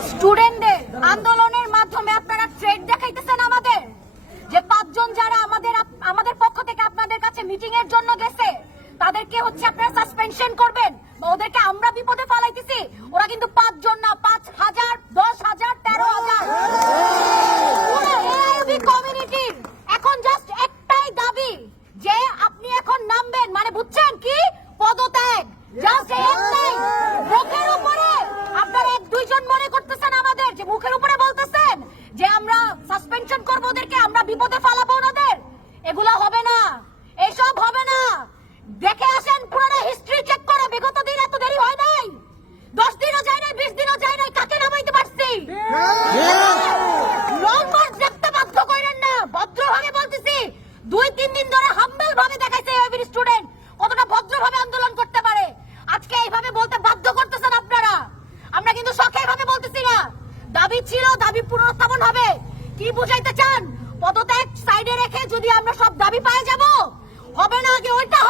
স্টুডেন্টদের আন্দোলনের মাধ্যমে আপনারা ট্রেড দেখাইতেছেন আমাদের। যে পাঁচজন যারা আমাদের আমাদের পক্ষ থেকে আপনাদের কাছে মিটিং এর জন্য গেছে, তাদেরকে হচ্ছে আপনারা সাসপেনশন করবেন বা ওদেরকে আমরা বিপদে ফালাইতেছি। ওরা কিন্তু পাঁচজন না, পাঁচ বিপদে ফালাবো ওনাদের। এগুলো হবে না। এসব হবে না। দেখে আসেন, পুরোনো হিস্ট্রি চেক করে। বিগত দিন এত দেরি হয় নাই। দশ দিনও যায় নাই, বিশ দিনও যায় নাই, কাকে নামাইতে পারছি? লং মার্চ দেখতে বাধ্য করেন না। ভদ্রভাবে বলতেছি, দুই, তিন দিন ধরে হাম্বেল ভাবে দেখাইছে এবির স্টুডেন্ট কতটা ভদ্রভাবে আন্দোলন করতে পারে। আজকে এইভাবে বলতে বাধ্য করতেছেন আপনারা। আমরা কিন্তু শখে এইভাবে বলতেছি না। দাবি ছিল, দাবি পুনরুত্থাপন হবে। কি বুঝাইতে চান? পদত্যাগ সাইডে রেখে যদি আমরা সব দাবি পায়ে যাব হবে না আগে ওইটা?